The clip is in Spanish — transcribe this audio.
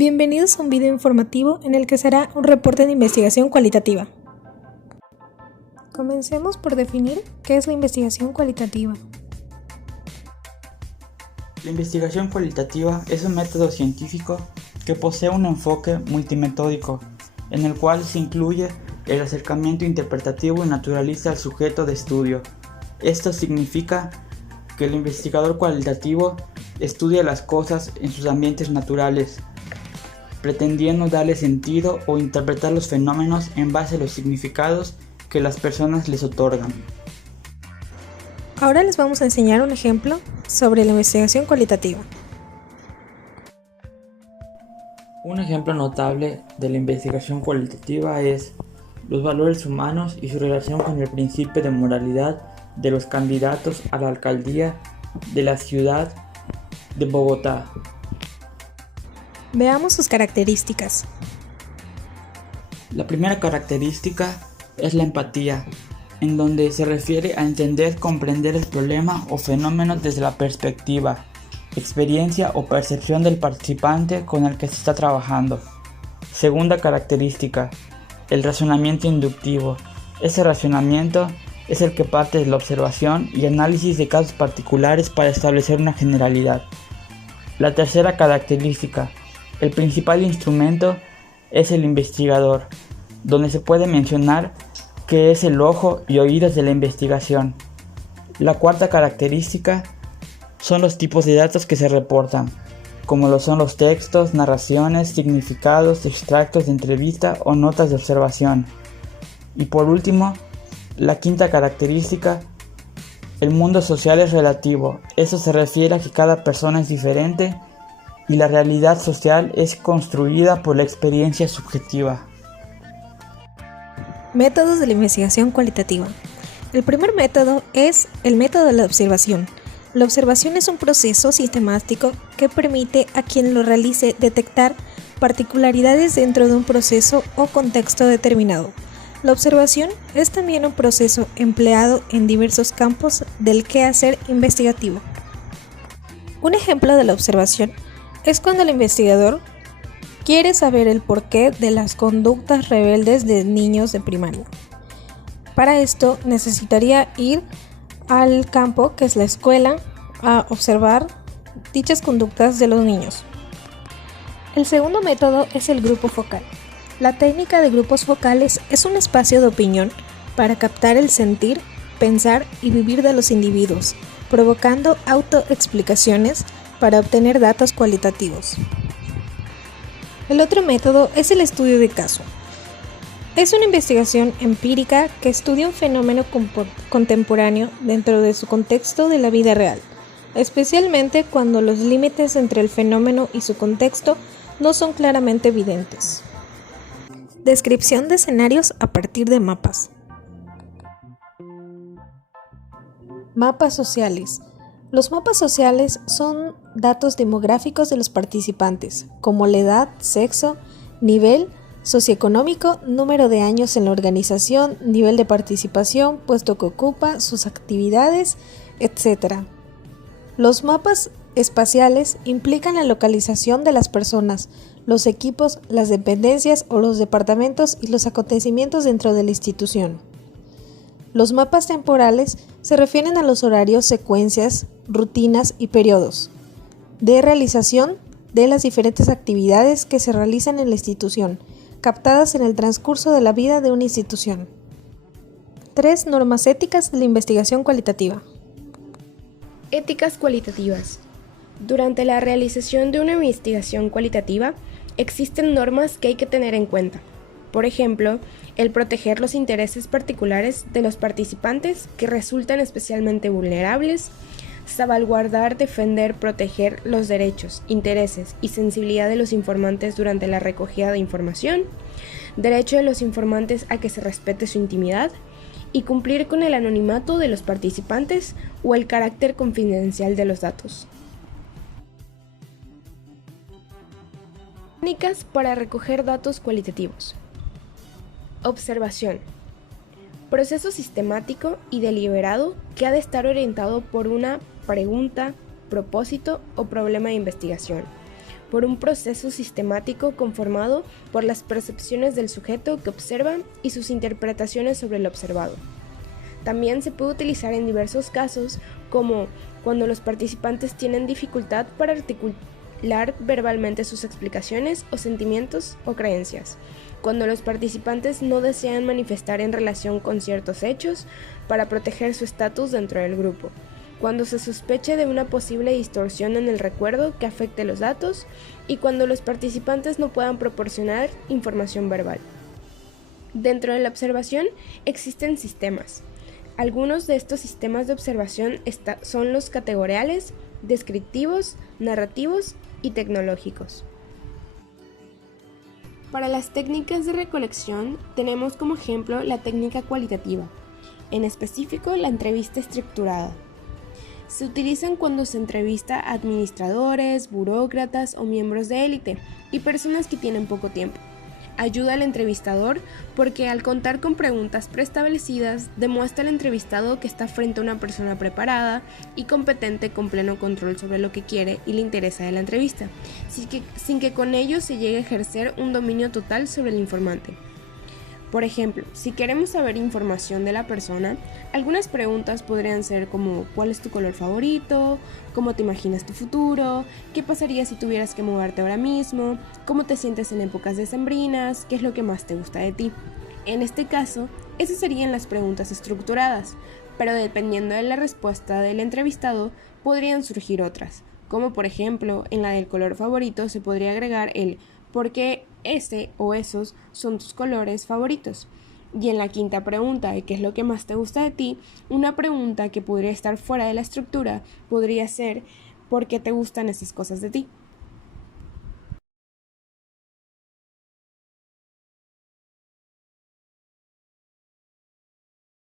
Bienvenidos a un video informativo en el que será un reporte de investigación cualitativa. Comencemos por definir qué es la investigación cualitativa. La investigación cualitativa es un método científico que posee un enfoque multimetódico, en el cual se incluye el acercamiento interpretativo y naturalista al sujeto de estudio. Esto significa que el investigador cualitativo estudia las cosas en sus ambientes naturales, pretendiendo darle sentido o interpretar los fenómenos en base a los significados que las personas les otorgan. Ahora les vamos a enseñar un ejemplo sobre la investigación cualitativa. Un ejemplo notable de la investigación cualitativa es los valores humanos y su relación con el principio de moralidad de los candidatos a la alcaldía de la ciudad de Bogotá. Veamos sus características. La primera característica es la empatía, en donde se refiere a entender, comprender el problema o fenómeno desde la perspectiva, experiencia o percepción del participante con el que se está trabajando. Segunda característica, el razonamiento inductivo. Ese razonamiento es el que parte de la observación y análisis de casos particulares para establecer una generalidad. La tercera característica, el principal instrumento es el investigador, donde se puede mencionar que es el ojo y oídos de la investigación. La cuarta característica son los tipos de datos que se reportan, como lo son los textos, narraciones, significados, extractos de entrevista o notas de observación. Y por último, la quinta característica, el mundo social es relativo. Eso se refiere a que cada persona es diferente y la realidad social es construida por la experiencia subjetiva. Métodos de la investigación cualitativa. El primer método es el método de la observación. La observación es un proceso sistemático que permite a quien lo realice detectar particularidades dentro de un proceso o contexto determinado. La observación es también un proceso empleado en diversos campos del quehacer investigativo. Un ejemplo de la observación es cuando el investigador quiere saber el porqué de las conductas rebeldes de niños de primaria. Para esto necesitaría ir al campo, que es la escuela, a observar dichas conductas de los niños. El segundo método es el grupo focal. La técnica de grupos focales es un espacio de opinión para captar el sentir, pensar y vivir de los individuos, provocando autoexplicaciones para obtener datos cualitativos. El otro método es el estudio de caso. Es una investigación empírica que estudia un fenómeno contemporáneo dentro de su contexto de la vida real, especialmente cuando los límites entre el fenómeno y su contexto no son claramente evidentes. Descripción de escenarios a partir de mapas. Mapas sociales. Los mapas sociales son datos demográficos de los participantes, como la edad, sexo, nivel socioeconómico, número de años en la organización, nivel de participación, puesto que ocupa, sus actividades, etc. Los mapas espaciales implican la localización de las personas, los equipos, las dependencias o los departamentos y los acontecimientos dentro de la institución. Los mapas temporales se refieren a los horarios, secuencias, rutinas y periodos de realización de las diferentes actividades que se realizan en la institución, captadas en el transcurso de la vida de una institución. 3 normas éticas de la investigación cualitativa. Éticas cualitativas. Durante la realización de una investigación cualitativa, existen normas que hay que tener en cuenta. Por ejemplo, el proteger los intereses particulares de los participantes que resultan especialmente vulnerables, salvaguardar, defender, proteger los derechos, intereses y sensibilidad de los informantes durante la recogida de información, derecho de los informantes a que se respete su intimidad y cumplir con el anonimato de los participantes o el carácter confidencial de los datos. Técnicas para recoger datos cualitativos. Observación. Proceso sistemático y deliberado que ha de estar orientado por una pregunta, propósito o problema de investigación, por un proceso sistemático conformado por las percepciones del sujeto que observa y sus interpretaciones sobre lo observado. También se puede utilizar en diversos casos, como cuando los participantes tienen dificultad para articular verbalmente sus explicaciones o sentimientos o creencias, cuando los participantes no desean manifestar en relación con ciertos hechos para proteger su estatus dentro del grupo, cuando se sospeche de una posible distorsión en el recuerdo que afecte los datos y cuando los participantes no puedan proporcionar información verbal. Dentro de la observación existen sistemas. Algunos de estos sistemas de observación son los categoriales, descriptivos, narrativos y tecnológicos. Para las técnicas de recolección tenemos como ejemplo la técnica cualitativa, en específico la entrevista estructurada. Se utilizan cuando se entrevista a administradores, burócratas o miembros de élite y personas que tienen poco tiempo. Ayuda al entrevistador porque al contar con preguntas preestablecidas demuestra al entrevistado que está frente a una persona preparada y competente con pleno control sobre lo que quiere y le interesa de la entrevista, sin que con ello se llegue a ejercer un dominio total sobre el informante. Por ejemplo, si queremos saber información de la persona, algunas preguntas podrían ser como ¿cuál es tu color favorito? ¿Cómo te imaginas tu futuro? ¿Qué pasaría si tuvieras que mudarte ahora mismo? ¿Cómo te sientes en épocas decembrinas? ¿Qué es lo que más te gusta de ti? En este caso, esas serían las preguntas estructuradas, pero dependiendo de la respuesta del entrevistado, podrían surgir otras, como por ejemplo, en la del color favorito se podría agregar el ¿por qué ese o esos son tus colores favoritos? Y en la quinta pregunta, de qué es lo que más te gusta de ti, una pregunta que podría estar fuera de la estructura podría ser ¿por qué te gustan esas cosas de ti?